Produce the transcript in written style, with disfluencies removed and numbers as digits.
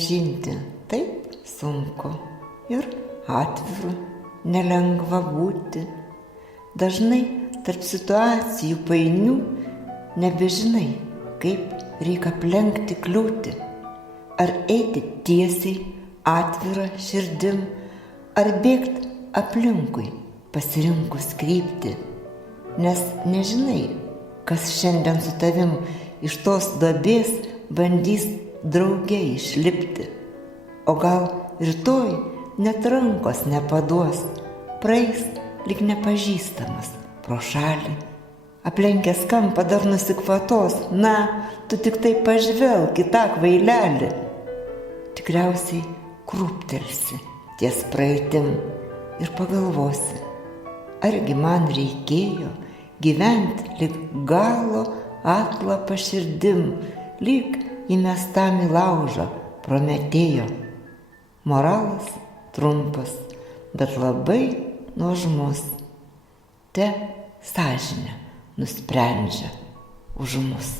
pripažinti, taip sunku ir atviru, nelengva būti. Dažnai tarp situacijų painių nebežinai, kaip reikia aplenkti kliūtį. Ar eiti tiesiai, atvira širdim, ar bėgti aplinkui, pasirinkus kryptį. Nes nežinai, kas šiandien su tavim iš tos duobės bandys drauge išlipti. O gal rytoj net rankos nepaduos, praeis lyg nepažįstamas pro šalį. Aplenkęs kampą dar nusikvatos, na, tu tik tai pažvelk į tą kvailelį. Tikriausiai krūptelsi ties praeitim ir pagalvosi, argi man reikėjo gyventi lyg galo aklą paširdim, lyg įmestam į laužą Prometėjo. Moralas trumpas, bet labai nuožmus. Te sąžinė nusprendžia už mus.